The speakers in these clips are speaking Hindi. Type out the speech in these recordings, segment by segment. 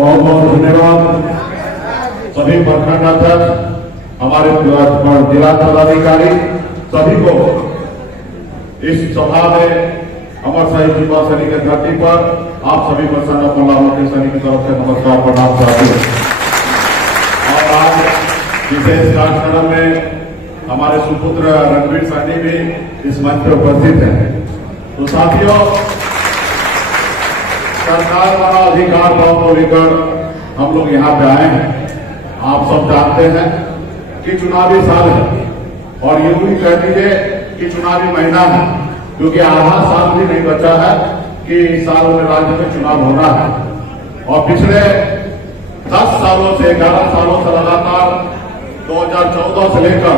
बहुत बहुत धन्यवाद सभी प्रखंड अध्यक्ष, हमारे जिला पदाधिकारी सभी को इस सभा में अमर शहीद युवा सैनिक की धरती पर आप सभी को सैनिक के सैनिक की तरफ से नमस्कार प्रणाम चाहते हैं। और आज विशेष कार्यक्रम में हमारे सुपुत्र रणवीर सैनी भी इस मंच पर उपस्थित हैं। तो साथियों, सरकार द्वारा अधिकार भाव को लेकर हम लोग यहाँ पे आए हैं। आप सब जानते हैं कि चुनावी साल है और यूं ही कह दीजिए कि चुनावी महीना है, क्योंकि आधा साल भी नहीं बचा है कि इस साल में राज्य में चुनाव होना है। और पिछले 10 सालों से 11 सालों से लगातार 2014 से लेकर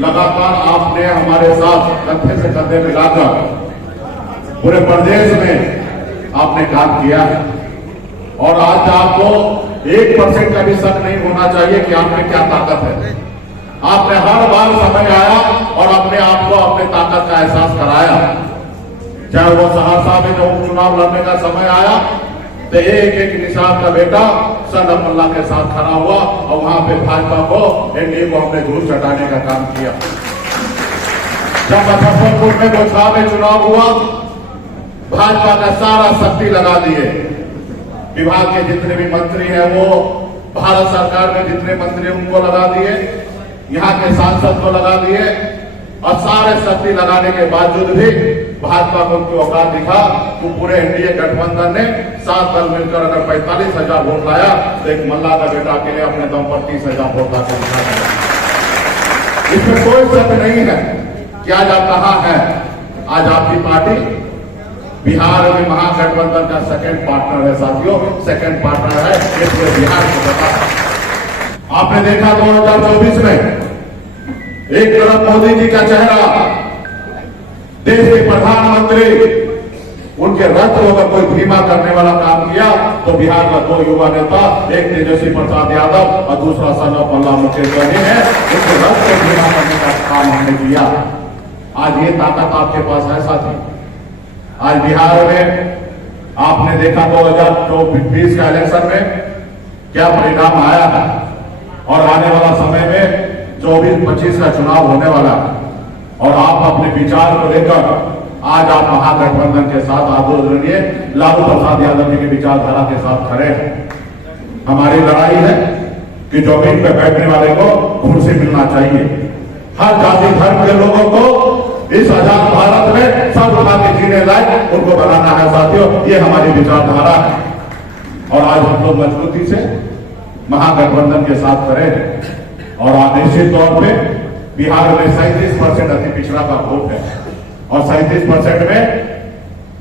लगातार आपने हमारे साथ कंधे से कंधे मिलाकर पूरे प्रदेश में आपने काम किया है। और आज आपको 1% का भी शक नहीं होना चाहिए कि आप में क्या ताकत है। आपने हर बार समय आया और अपने आप को अपने ताकत का एहसास कराया। चाहे वो सहरसा में जो उपचुनाव लड़ने का समय आया तो एक एक निषाद का बेटा सनम अल्लाह के साथ खड़ा हुआ और वहां पे भाजपा को एनडीए को हमने धूल चटाने का काम किया। जब मुजफ्फरपुर में गोछा में चुनाव हुआ, भाजपा का सारा शक्ति लगा दिए। विभाग के जितने भी मंत्री हैं वो भारत सरकार में जितने मंत्री उनको लगा दिए, यहाँ के सांसद को लगा दिए और सारे शक्ति लगाने के बावजूद भी भाजपा को उनकी औकात दिखा तो पूरे एनडीए गठबंधन ने 7 दल मिलकर अगर 45,000 वोट लाया तो एक मल्ला का बेटा अकेले अपने दम पर 30,000 वोट लाकर दिखाया। इसमें कोई शक नहीं है कि आज आप कहां हैं। आज आपकी पार्टी बिहार में महागठबंधन का सेकंड पार्टनर है। साथियों, सेकंड पार्टनर है, ये पूरे बिहार को पता। आपने देखा 2024 में एक तरफ मोदी जी का चेहरा, देश के प्रधानमंत्री, उनके रथ को अगर कोई धीमा करने वाला काम किया तो बिहार का 2 युवा नेता, एक तेजस्वी प्रसाद यादव और दूसरा सनम अल्लाह मुकेश सहनी है, उनके रथ को धीमा करने का काम हमने किया। आज ये ताकत आपके पास है साथी। आज बिहार में आपने देखा 2020 का इलेक्शन में क्या परिणाम आया है और आने वाला समय में 24-25 का चुनाव होने वाला है। और आप अपने विचार को लेकर आज आप महागठबंधन के साथ आदरणीय लालू प्रसाद यादव जी की विचारधारा के साथ खड़े हैं। हमारी लड़ाई है कि जमीन पे बैठने वाले को कुर्सी मिलना चाहिए। हर जाति धर्म के लोगों को इस आजाद भारत में सब उठा के जीने लायक उनको बनाना है। साथियों, ये हमारी विचारधारा है और आज हम लोग मजबूती से महागठबंधन के साथ खड़े हैं। और निश्चित तौर पे बिहार में 37% अति पिछड़ा का वोट है और 37% में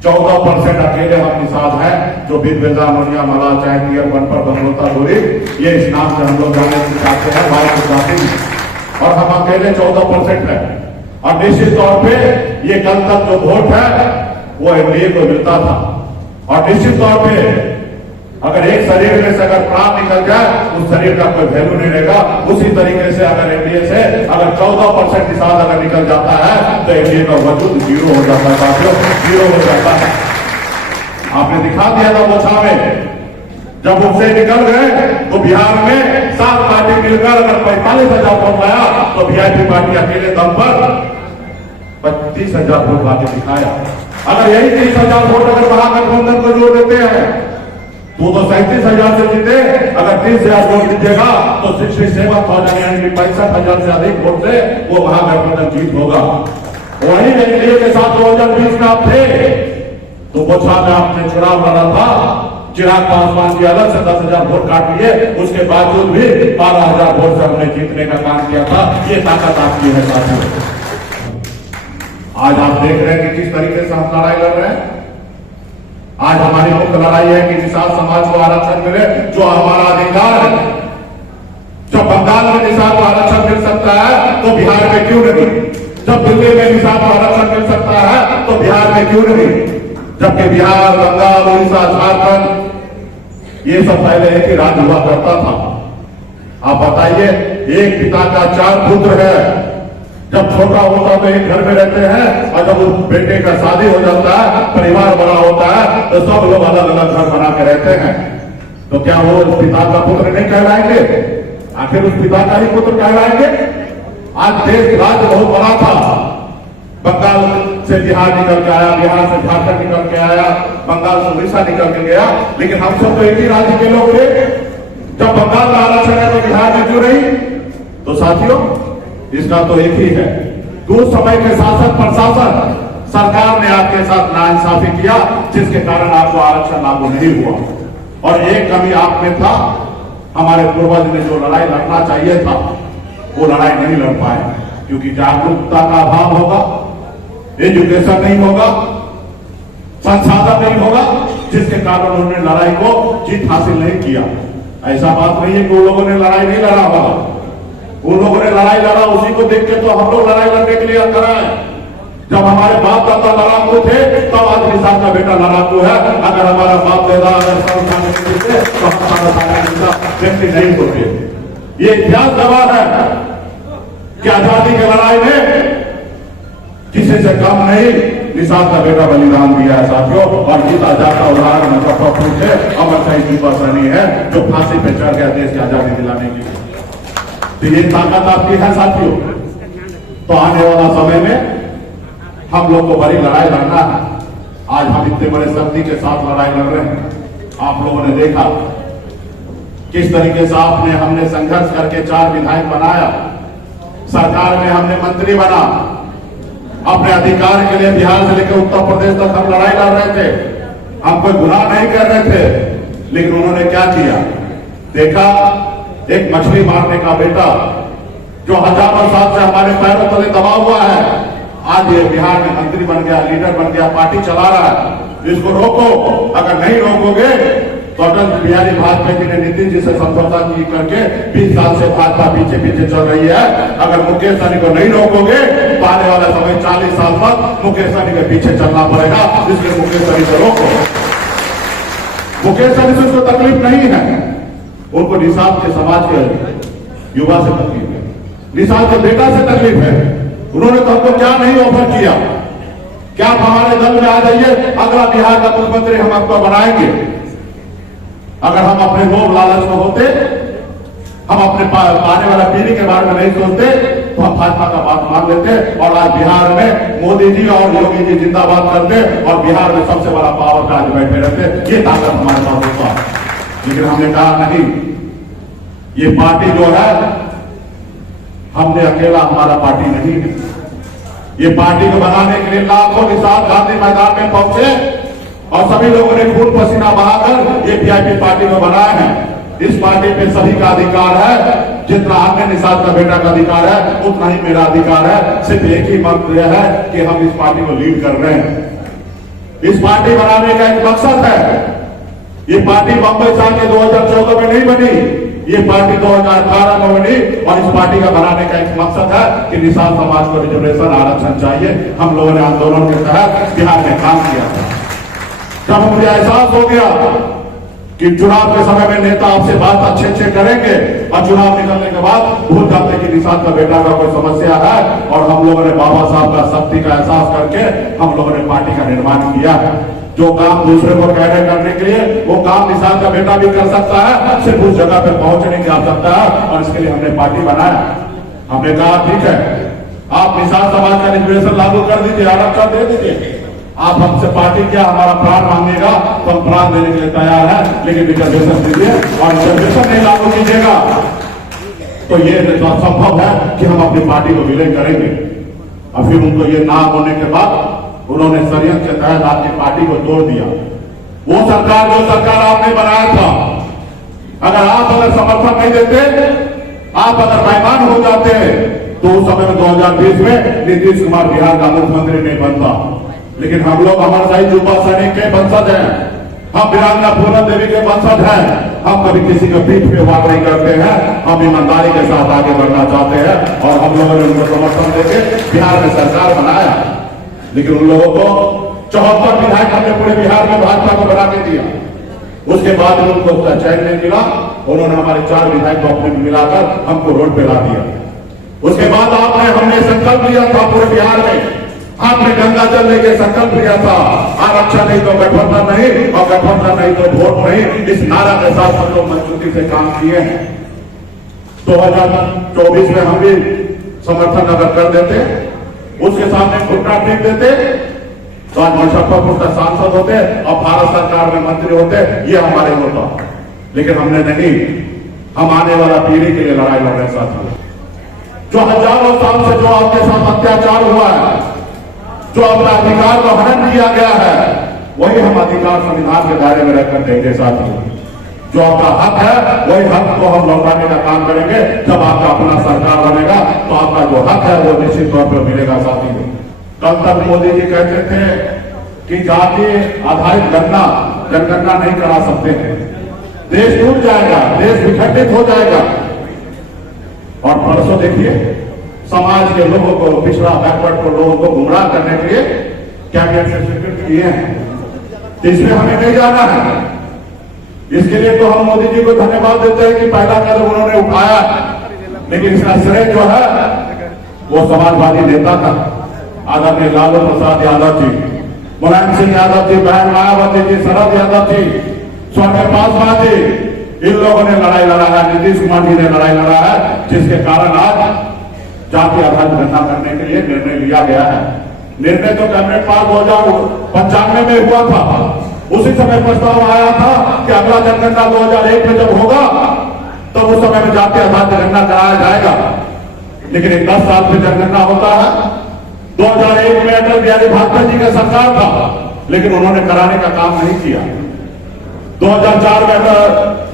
14% अकेले हम निषाद हैं जो बिरबिजा मोनिया मला चाहे टीयर 1 पर बनोता दूरी, ये इस नाम से हम लोग जाने चाहते हैं भारत की जाति में। और हम अकेले 14% है। और निश्चित तौर पे ये कल तक जो वोट है वो एनडीए को मिलता था। और निश्चित तौर पे अगर एक शरीर में से अगर प्राण निकल जाए उस शरीर का कोई वैल्यू नहीं रहेगा। उसी तरीके से अगर एनडीए से अगर 14% निषाद अगर निकल जाता है तो एनडीए का वजूद 0 हो जाता है। साथियों, 0 हो जाता है। आपने दिखा दिया था गोछा में जब उससे निकल गए तो बिहार में 7 पार्टी मिलकर अगर 45,000 वोट लाया तो वीआईपी पार्टी अकेले दम पर 25,000 वोट लाके दिखाया। अगर यही 30,000 वोट अगर महागठबंधन को जोड़ देते हैं तो 37,000 से जीते। अगर 30,000 वोट जीतेगा तो 67,000 यानी कि 65,000 से अधिक वोट से वो महागठबंधन जीत होगा। वही एनडीए के साथ 2020 में आप थे तो गोछा में आपने चुनाव लड़ा था। चिराग पासवान की अलग से 10,000 वोट काट लिए, उसके बावजूद भी 12,000 वोट से हमने जीतने का काम किया था। ये ताकत आपकी है साथियों। आज आप देख रहे हैं कि किस तरीके से हम लड़ाई लड़ रहे हैं। आज हमारी मुख्य लड़ाई है कि निषाद समाज को आरक्षण मिले, जो हमारा अधिकार है। जब बंगाल में निषाद को आरक्षण मिल सकता है तो बिहार में क्यों नहीं? जब दिल्ली में निषाद को आरक्षण मिल सकता है तो बिहार में क्यों नहीं? जबकि बिहार, बंगाल, उड़ीसा, झारखंड ये सब पहले एक ही राज्य हुआ करता था। आप बताइए, एक पिता का 4 पुत्र है। जब छोटा होता तो एक घर में रहते हैं और जब उस बेटे का शादी हो जाता है, परिवार बड़ा होता है तो सब लोग अलग अलग घर बना के रहते हैं। तो क्या वो उस पिता का पुत्र नहीं कहलाएंगे? आखिर उस पिता का ही पुत्र कहलाएंगे। आज देश राज्य बहुत बड़ा था, बंगाल से बिहार निकल के आया, बिहार से झारखंड निकल के आया, बंगाल से उड़ीसा निकल के गया, लेकिन हम सब तो एक ही राज्य के लोग थे। जब बंगाल का आरक्षण है तो बिहार में क्यों नहीं? तो साथियों, इसका तो एक ही है, उस समय के शासन प्रशासन सरकार ने आपके साथ नाइंसाफी किया, जिसके कारण आपको आरक्षण लागू नहीं हुआ। और एक कमी आप में था, हमारे पूर्वज ने जो लड़ाई लड़ना चाहिए था वो लड़ाई नहीं लड़ पाए, क्योंकि जागरूकता का अभाव होगा, एजुकेशन नहीं होगा, संसाधन नहीं होगा, जिसके कारण उन्होंने लड़ाई को जीत हासिल नहीं किया। ऐसा बात नहीं है कि उन लोगों ने लड़ाई नहीं लड़ा होगा, उन लोगों ने लड़ाई लड़ा, उसी को देख के तो हम लोग लड़ाई लड़ने के लिए खड़ा है। जब हमारे बाप दादा लड़ाकू थे तब आज निषाद का बेटा लड़ाकू है। अगर हमारा बाप दादा व्यक्ति नहीं होते। ये इतिहास गवाह है कि आजादी की लड़ाई में किसी से कम नहीं निषाद का बेटा बलिदान दिया है साथियों। और इस आजाद का उदाहरण मुजफ्फरपुर से अमर शहीद दीपा सैनी है, जो फांसी पे चढ़ गया देश की आजादी दिलाने के लिए। तो ये ताकत आपकी है साथियों। तो आने वाला समय में हम लोग को बड़ी लड़ाई लड़ना है। आज हम इतने बड़े शक्ति के साथ लड़ाई लड़ रहे हैं। आप लोगों ने देखा किस तरीके से हमने संघर्ष करके 4 विधायक बनाया, सरकार में हमने मंत्री बना, अपने अधिकार के लिए बिहार से लेकर उत्तर प्रदेश तक हम लड़ाई लड़ रहे थे। हम कोई गुनाह नहीं कर रहे थे, लेकिन उन्होंने क्या किया? देखा एक मछली मारने का बेटा जो हजारों साल से हमारे पैरों तले दबा हुआ है, आज ये बिहार में मंत्री बन गया, लीडर बन गया, पार्टी चला रहा है। इसको रोको। अगर नहीं रोकोगे तो अटल बिहारी वाजपेयी जी ने नीतीश जी से समझौता की करके 20 साल से भाजपा पीछे पीछे चल रही है। अगर मुकेश सहनी को नहीं रोकोगे तो आने वाला समय 40 साल तक मुकेश सहनी के पीछे चलना पड़ेगा। इसलिए मुकेश सहनी को रोको। मुकेश सहनी से उसको तकलीफ नहीं है, उनको निषाद के समाज के युवा से तकलीफ है, निषाद के बेटा से तकलीफ है। उन्होंने तो हमको क्या नहीं ऑफर किया, क्या आप हमारे दल में आ जाइए, अगला बिहार का मुख्यमंत्री हम आपको बनाएंगे। अगर हम अपने लोभ लालच में होते, हम अपने आने वाला पीढ़ी के बारे में नहीं सोचते, तो हम भाजपा का बात मान लेते और आज बिहार में मोदी जी और योगी जी जिंदाबाद करते और बिहार में सबसे बड़ा पावर का आज बैठे रहते। ये ताकत हमारे पास होता। लेकिन हमने कहा नहीं, ये पार्टी जो है हमने अकेला, हमारा पार्टी नहीं है। ये पार्टी को बनाने के लिए लाखों निषाद गांधी मैदान में पहुंचे और सभी लोगों ने खून पसीना बहाकर ये वीआईपी पार्टी को बनाया है। इस पार्टी पे सभी का अधिकार है, जितना आपने निषाद का बेटा का अधिकार है उतना ही मेरा अधिकार है। सिर्फ एक ही मंत्र है कि हम इस पार्टी को लीड कर रहे हैं। इस पार्टी बनाने का एक मकसद है। ये पार्टी बंबई साल के 2014 में नहीं बनी, ये पार्टी 2018 में बनी और इस पार्टी का बनाने का एक मकसद है कि निषाद समाज को रिजर्वेशन आरक्षण चाहिए। हम लोगों ने आंदोलन के तहत बिहार में काम किया था। जब मुझे एहसास हो गया कि चुनाव के समय में नेता आपसे बात अच्छे करेंगे और चुनाव निकलने के बाद भूल जाते कि निषाद का बेटा का कोई समस्या है, और हम लोगों ने बाबा साहब का शक्ति का एहसास करके हम लोगों ने पार्टी का निर्माण किया है। जो काम दूसरे को कहने करने के लिए वो काम निषाद का बेटा भी कर सकता है, सिर्फ उस जगह पे पहुंचने की आवश्यकता है। और इसके लिए हमने पार्टी बनाया। हमने कहा ठीक है, आप निषाद समाज का रिजर्वेशन लागू कर दीजिए, आरक्षण दे दीजिए। आप हमसे पार्टी क्या हमारा प्राण मांगेगा तो हम प्राण देने के लिए तैयार है, लेकिन रिजर्वेशन दीजिए। और रिजर्वेशन नहीं लागू कीजिएगा तो ये असंभव है कि हम अपनी पार्टी को विलय करेंगे। और फिर उनको ये ना होने के बाद उन्होंने षड्यंत्र के तहत आपकी पार्टी को तोड़ दिया। वो सरकार जो सरकार आपने बनाया था, अगर आप समर्थन नहीं देते, आप अगर बेईमान हो जाते तो उस समय में 2020 में नीतीश कुमार बिहार का मुख्यमंत्री नहीं बनता। लेकिन हम लोग अमर शहीद दीपा सैनी के वंशज हैं, हम वीरांगना पूनम देवी के वंशज हैं। हम कभी किसी के पीठ पे वार नहीं करते हैं, हम ईमानदारी के साथ आगे बढ़ना चाहते हैं। और हम लोगों ने उनको समर्थन देकर बिहार में सरकार बनाया। लेकिन उन लोगों को 74 विधायक हमने पूरे बिहार में भाजपा को बना के दिया। उसके बाद उनको चैन नहीं मिला, उन्होंने हमारे 4 विधायक को अपने मिलाकर हमको रोड पे ला दिया। उसके बाद हमने संकल्प लिया था पूरे बिहार में आपने गंगा जल लेके संकल्प लिया था, आरक्षण नहीं तो गठबंधन नहीं और गठबंधन नहीं तो वोट नहीं। इस नारा के साथ हम लोग मजबूती से काम किए हैं। 2024 में हम भी समर्थन अगर कर देते, उसके सामने घुटना टेक देते, तो आज मुजफ्फरपुर का सांसद होते और भारत सरकार में मंत्री होते, ये हमारे होता। लेकिन हमने नहीं, हम आने वाला पीढ़ी के लिए लड़ाई लड़ रहे साथी। जो हजारों साल से जो आपके साथ अत्याचार हुआ है, जो अपना अधिकार को हनन किया गया है, वही हम अधिकार संविधान के दायरे में रहकर देंगे साथी। जो आपका हक है, वही हक को हम लौटाने का काम करेंगे। जब आपका अपना सरकार बनेगा तो आपका जो हक है वो निश्चित तौर पर मिलेगा साथी। कल तक मोदी जी कहते थे कि जाति आधारित जनगणना नहीं करा सकते हैं, देश टूट जाएगा, देश विखंडित हो जाएगा। और परसों देखिए, समाज के लोगों को, पिछड़ा बैकवर्ड को, लोगों को गुमराह करने के लिए कैबिनेट से स्वीकृत किए हैं। इसमें हमें नहीं जाना है। इसके लिए तो हम मोदी जी को धन्यवाद देते हैं कि पहला कदम उन्होंने उठाया, लेकिन इसका श्रेय जो है वो समाजवादी नेता था, आदरणीय लालू प्रसाद यादव जी, मुलायम सिंह यादव जी, बहन मायावती जी, शरद यादव जी, स्वर्गीय पासवान जी, इन लोगों ने लड़ाई लड़ा है, नीतीश कुमार जी ने लड़ाई लड़ा है, जिसके कारण आज जाति आधारित गणना करने के लिए निर्णय लिया गया है। निर्णय तो कैबिनेट पास 2095 में हुआ था। उसी समय प्रस्ताव आया था कि अगला जनगणना 2001 में जब होगा तो उस समय में जाति आधारित गणना कराया जाएगा। लेकिन 10 साल से जनगणना होता है। 2001 में अटल बिहारी वाजपेयी जी का सरकार था, लेकिन उन्होंने कराने का काम नहीं किया। 2004 में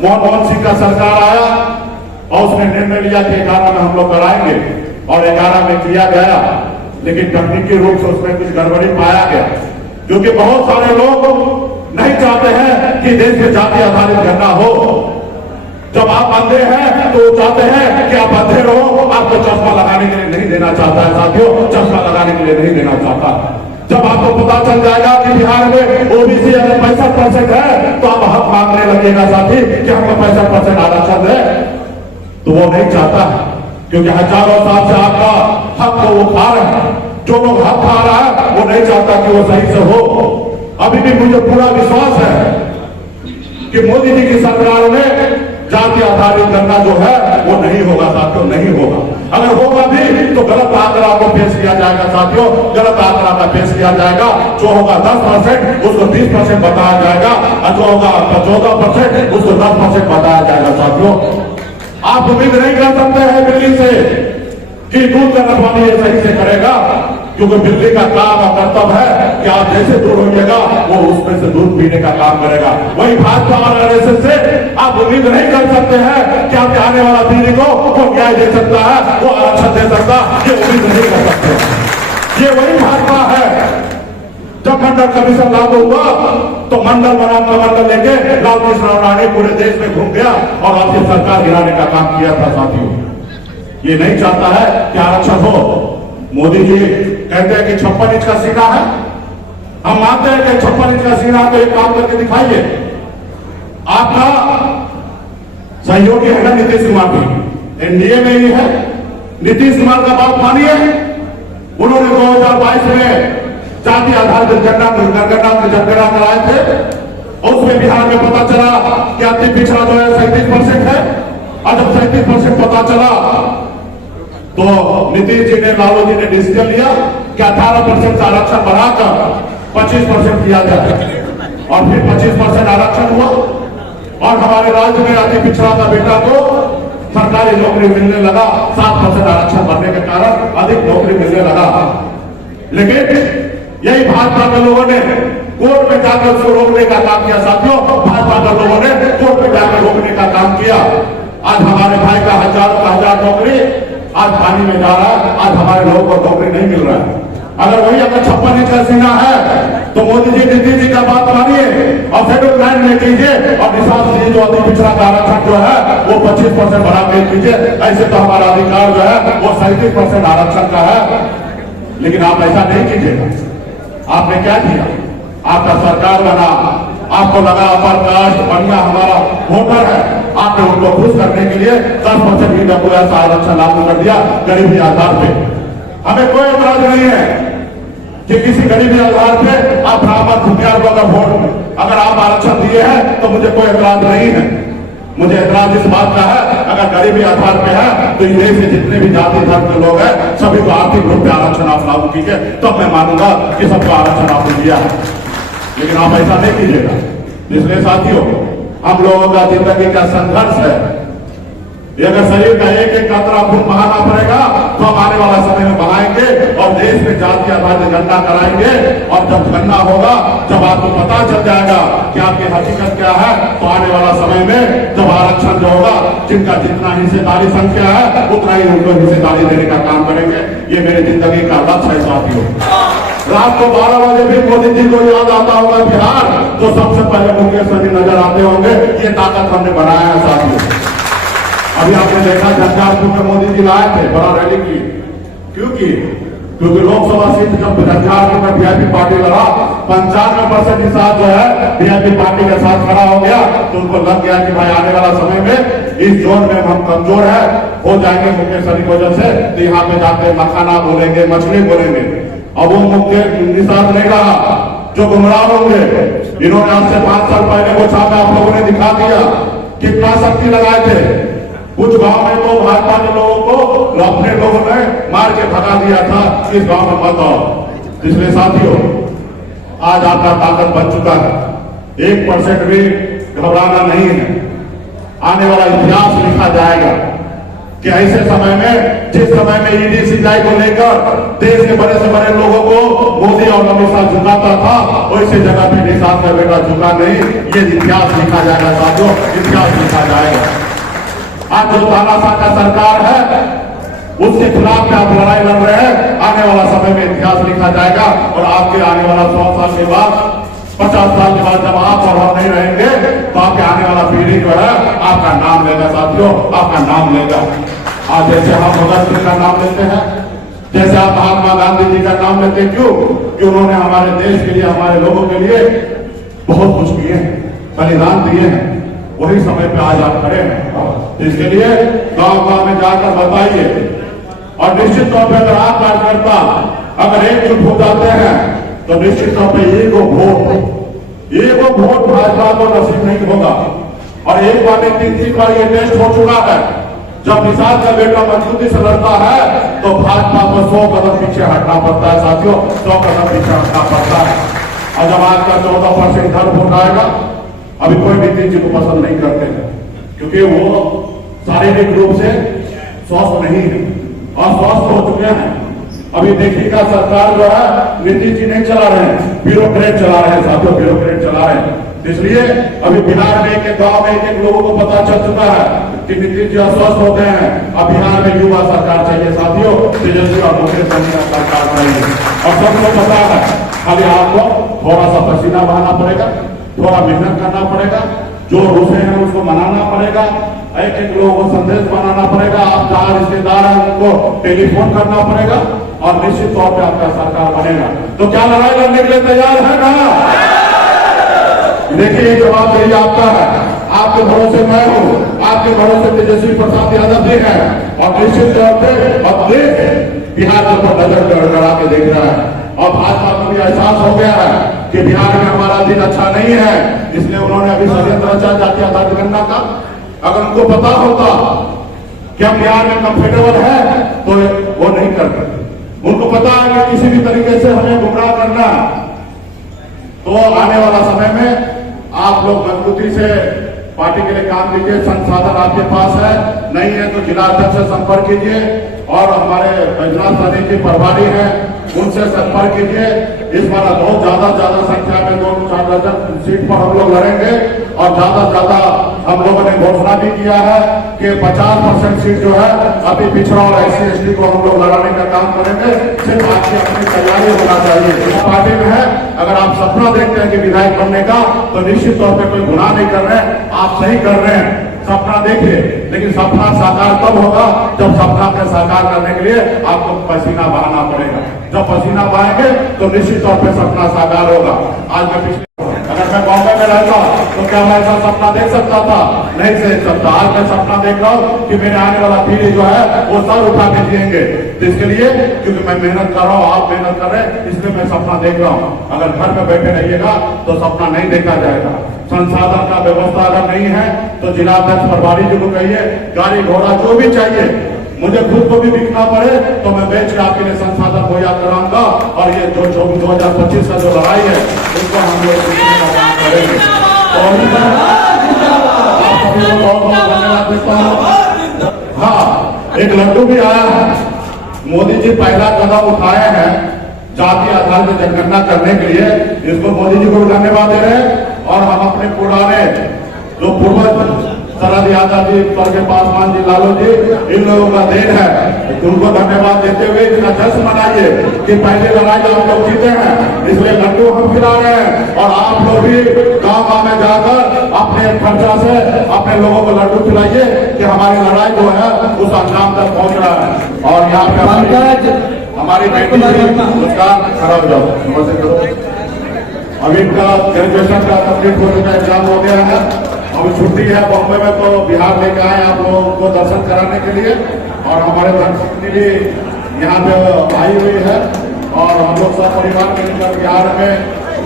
मनमोहन सिंह का सरकार आया और उसने निर्णय लिया कि 11 में हम लोग कराएंगे, और 11 में किया गया, लेकिन तकनीकी रूप से उसमें कुछ गड़बड़ी पाया गया, क्योंकि बहुत सारे लोग नहीं चाहते हैं कि देश में जाति आधारित गणना हो। जब आप अंधे हैं तो चाहते हैं कि आप अंधे रहो, आपको चश्मा लगाने के लिए नहीं देना चाहता है साथियों, चश्मा लगाने के लिए नहीं देना चाहता। जब आपको पता चल जाएगा कि बिहार में ओबीसी अगर 65% है तो आप हक मांगने लगेगा साथी कि हमको 65% आरक्षण है, तो वो नहीं चाहता है, क्योंकि हजारों साल से आपका हक को वो खा रहे हैं। जो लोग हक खा रहा है वो नहीं चाहता कि वो सही से हो। अभी भी मुझे पूरा विश्वास है कि मोदी जी की सरकार में जाति आधारित गणना जो है वो नहीं होगा साथियों, नहीं होगा। अगर होगा भी तो गलत आंकड़ा को पेश किया जाएगा साथियों, गलत आंकड़ा का पेश किया जाएगा। जो होगा 10% उसको 20% बताया जाएगा, और जो होगा 14% उसको 10% बताया जाएगा साथियों। आप उम्मीद नहीं कर सकते हैं दिल्ली से कि दूध का रखवाली ये सही से करेगा, क्योंकि दिल्ली का काम और कर्तव्य है कि आप जैसे दूध होइएगा वो उसमें से दूध पीने का काम करेगा। वही भाजपा और आरएसएस से आप उम्मीद नहीं कर सकते हैं कि आपके आने वाला पीढ़ी को वो न्याय दे सकता है, वो आरक्षण दे सकता, ये उम्मीद नहीं कर सकते। ये वही भाजपा है। जब मंडल कमीशन लागू हुआ तो मंडल बनाम मंडल लेके लालकृष्ण राणे पूरे देश में घूम गया और आपकी सरकार गिराने का काम किया था साथियों। ये नहीं चाहता है कि आरक्षण हो। मोदी जी कहते हैं कि 56 इंच का सीना है, हम मानते हैं कि 56 इंच का सीना है, तो एक काम करके दिखाइए। आपका सहयोगी है ना नीतीश कुमार जी, एनडीए में ही है, नीतीश कुमार का बात मानिए। उन्होंने 2022 में जाति आधारित जनगणना कराए थे, और उसमें बिहार में पता चला कि अति पिछड़ा जो है 37% है, और जब 37% पता चला तो नीतीश जी ने, लालू जी ने डिसीजन लिया कि 18% का आरक्षण बढ़ाकर 25% किया जाए, और फिर 25% आरक्षण हुआ, और हमारे राज्य में अति पिछड़ा का बेटा को सरकारी नौकरी मिलने लगा। 7% आरक्षण बढ़ने के कारण अधिक नौकरी मिलने लगा। लेकिन यही भाजपा के लोगों ने कोर्ट में जाकर उसको रोकने का काम किया साथियों। भाजपा के लोगों ने कोर्ट में जाकर रोकने का काम किया। आज हमारे भाई का हजार नौकरी आज पानी में जा रहा है, आज हमारे लोगों को नौकरी नहीं मिल रहा है। अगर 56 इंच का सीना है तो मोदी जी, नीतीश जी का बात मानिए और शेड्यूल 9 में कीजिए, और निशान जी जो अति पिछड़ा का आरक्षण जो है वो 25% बढ़ा के कीजिए। ऐसे तो हमारा अधिकार जो है वो 37% आरक्षण का है, लेकिन आप ऐसा नहीं कीजिएगा। आपने क्या किया? आपका सरकार बना, आपको लगा अपर कास्ट बढ़िया हमारा वोटर है, आपने उनको खुश करने के लिए 10% ईडब्ल्यूएस आरक्षण लागू कर दिया गरीबी आधार पे। हमें कोई एतराज नहीं है, कि किसी गरीबी आधार पे आप ब्राह्मण खुदियार को अगर आप आरक्षण दिए हैं तो मुझे कोई एतराज नहीं है। मुझे एतराज इस बात का है, अगर गरीबी आधार पे है तो ये देश में जितने भी जाति धर्म के लोग हैं सभी को आर्थिक रूप से आरक्षण आप लागू कीजिए, तब मैं मानूंगा कि सबको आरक्षण आपने दिया है। लेकिन आप ऐसा नहीं कीजिएगा। इसलिए साथियों, हम लोगों का जिंदगी का संघर्ष है। ये अगर शरीर का एक एक कतरा खून बहाना पड़ेगा तो हम आने वाला समय में बहाएंगे और देश में जाति आधार गणना कराएंगे। और जब गणना होगा, जब आपको पता चल जाएगा कि आपकी हकीकत क्या है, तो आने वाला समय में जब आरक्षण जो होगा, जिनका जितना हिस्सेदारी संख्या है उतना ही उनको हिस्सेदारी देने का काम करेंगे। ये मेरी जिंदगी का लक्ष्य है साथियों। रात को 12 बजे भी मोदी जी को याद आता होगा बिहार, तो सबसे पहले मुकेश जी नजर आते होंगे। ये ताकत हमने बनाया है साथियों। अभी आपने देखा झंझारपुर में मोदी जी लाए थे, बड़ा रैली की। क्योंकि लोकसभा सीट जब झंझारपुर में वीआईपी पार्टी लड़ा, 95% के साथ जो है वीआईपी पार्टी के साथ खड़ा हो गया, तो उनको लग गया कि भाई आने वाला समय में इस जोन में हम कमजोर है हो जाएंगे मुकेश सहनी की वजह से, तो यहाँ पे जाके मखाना बोलेंगे, मछली बोलेंगे। अब वो मुकेश निषाद नहीं रहा जो गुमराह होंगे। इन्होंने आज से 5 साल पहले वो छापा आप लोगों ने दिखा दिया, कितना शक्ति लगाए थे। कुछ गांव में तो भाजपा के लोगों को अपने लोगों ने मार के भगा दिया था, इस गांव में मत आओ। इसलिए साथियों, आज आपका ताकत बन चुका है, 1% भी घबराना नहीं है। आने वाला इतिहास लिखा जाएगा कि ऐसे समय में, जिस समय में ईडी सिंचाई को लेकर देश के बड़े से बड़े लोगों को मोदी और अमित शाह झुकाता था, वैसे जगह पे निषाद का बेटा झुका नहीं। ये इतिहास लिखा जाएगा साथियों, इतिहास लिखा जाएगा। आज जो तानाशाह का सरकार है उसके खिलाफ आप लड़ाई लड़ रहे हैं, आने वाला समय में इतिहास लिखा जाएगा। और आपके आने वाला 100 साल के बाद, 50 साल के बाद जब आप और हम नहीं रहेंगे, तो आपके आने वाला पीढ़ी जो है आपका नाम लेगा साथियों, आपका नाम लेगा। आज जैसे हम भगत सिंह का नाम लेते हैं, जैसे आप महात्मा गांधी जी का नाम लेते हैं, क्यों? कि उन्होंने हमारे देश के लिए, हमारे लोगों के लिए बहुत कुछ किए हैं, बलिदान दिए हैं। वही समय पे आज आप खड़े हैं। इसके लिए गांव गांव में जाकर बताइए। और निश्चित तौर पर अगर आप कार्यकर्ता अगर एकजुट हो जाते हैं तो निश्चित तौर पर एक वोट भाजपा को नसीब नहीं होगा। और एक बार 3 बार ये टेस्ट हो चुका है, जब निषाद का बेटा मजबूती से लड़ता है तो भाजपा को 100 कदम पीछे हटना पड़ता है साथियों, 100 कदम पीछे हटना पड़ता है। और जब आज का 14% इधर वोट आएगा, अभी कोई भी नीतीश जी को पसंद नहीं करते हैं, क्योंकि वो शारीरिक रूप से स्वस्थ नहीं है, अस्वस्थ हो चुके हैं। अभी देखिएगा सरकार जो है नीतीश जी नहीं चला रहे हैं, ब्यूरोक्रेट चला रहे हैं साथियों, ब्यूरोक्रेट चला रहे हैं। इसलिए अभी बिहार में एक गांव में एक लोगों को पता चल चुका है कि नीतीश जी अस्वस्थ होते हैं। अब बिहार में युवा सरकार चाहिए साथियों, तेजस्वी और मुकेश सहनी का सरकार चाहिए। और सबको पता है, खाली आपको थोड़ा सा पसीना बहाना पड़ेगा, थोड़ा मेहनत करना पड़ेगा, जो रुसे हैं उसको मनाना पड़ेगा, एक एक लोगों को संदेश बनाना पड़ेगा, आप जहां रिश्तेदार हैं उनको टेलीफोन करना पड़ेगा और निश्चित तौर पे आपका सरकार बनेगा। तो क्या लड़ाई लड़ने के लिए तैयार है ना? देखिए जवाब यही आपका है। आपके भरोसे मैं हूँ, आपके भरोसे तेजस्वी प्रसाद यादव जी है। और निश्चित तौर पर अब देश बिहार के ऊपर नजर गड़गड़ा के देख रहा है। और भाजपा को भी एहसास हो गया है कि बिहार में हमारा दिन अच्छा नहीं है, इसलिए उन्होंने अभी षड्यंत्र रचा जातीय आधार गणना का। अगर उनको पता होता कि हम बिहार में कंफर्टेबल है तो वो नहीं करते। उनको पता है कि किसी भी तरीके से हमें गुमराह करना। तो आने वाला समय में आप लोग मजबूती से पार्टी के लिए काम कीजिए। संसाधन आपके पास है, नहीं है तो जिला अध्यक्ष से संपर्क कीजिए और हमारे बैजनाथ सैनी जी प्रभारी हैं उनसे संपर्क कीजिए। इस बार बहुत ज्यादा संख्या में 2-4 दर्जन सीट पर हम लोग लड़ेंगे और ज्यादा हम लोगों ने घोषणा भी किया है कि 50% सीट जो है अभी पिछड़ा और SC/ST को हम लोग लड़ाने का काम करेंगे। सिर्फ आपकी अपनी तैयारी होना चाहिए। इस पार्टी में है, अगर आप सपना देखते हैं कि विधायक बनने का, तो निश्चित तौर पर कोई गुनाह नहीं कर रहे हैं, आप सही कर रहे हैं। सपना देखिए, लेकिन सपना साकार तब होगा जब सपना के साकार करने के लिए आपको पसीना बहाना पड़ेगा। जब पसीना बहाएंगे तो निश्चित तौर पर सपना साकार होगा। आज मैं पिछले अगर मैं बॉम्बे में रहता तो क्या मैं ऐसा सपना देख सकता था? नहीं देख सकता। आज मैं सपना देख रहा हूँ कि मेरे आने वाला पीढ़ी जो है वो सर उठा के जिएंगे। तो इसके लिए क्योंकि मैं मेहनत कर रहा हूँ, आप मेहनत कर रहे हैं, इसलिए मैं सपना देख रहा हूँ। अगर घर में बैठे रहिएगा तो सपना नहीं देखा जाएगा। संसाधन का व्यवस्था अगर नहीं है तो जिलाध्यक्ष प्रभारी जी को कहिए, गाड़ी घोड़ा जो भी चाहिए, मुझे खुद को भी बिकना पड़े तो मैं बेच के आपके लिए संसाधन मुहैया कराऊंगा। और ये जो 2025 का जो लड़ाई है उसको हम लोग करेंगे। आप सभी को बहुत बहुत धन्यवाद देता हूँ। हाँ, एक लड्डू भी आया है। मोदी जी पहला कदम उठाए हैं जाति आधार पर जनगणना करने के लिए, इसको मोदी जी को धन्यवाद दे रहे हैं। और हम अपने पुराने जो पूर्वज शरद यादव जी, स्वर्गीय पासवान जी, लालू जी, इन लोगों का देन है, उनको धन्यवाद देते हुए इसका जश्न मनाइए कि पहले लड़ाई आप लोग जीते हैं, इसलिए लड्डू हम खिला रहे हैं। और आप लोग भी गाँव में जाकर अपने खर्चा से अपने लोगों को लड्डू खिलाइए कि हमारी लड़ाई जो है उस अंजाम तक पहुंच रहा है। और यहाँ पे हमारी बेटी उसका खराब जाओ नमस्ते करो। अभी इनका ग्रेजुएशन का कंप्लीट होने का एग्जाम हो गया है, अभी छुट्टी है बॉम्बे में, तो बिहार लेके आए आप लोगों को दर्शन कराने के लिए। और हमारे धर्मपत्नी भी यहाँ पे आई हुई है और हम लोग सब परिवार मिलकर बिहार में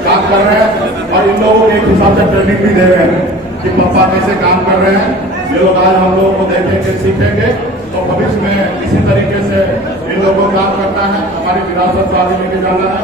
काम कर रहे हैं। और इन लोगों के एक हिसाब से ट्रेनिंग भी दे रहे हैं कि पापा कैसे काम कर रहे हैं। ये लोग आज हम लोगों को देखेंगे, सीखेंगे, तो भविष्य में इसी तरीके से इन लोगों को काम करना है, हमारी विरासत को आगे लेके जाना है।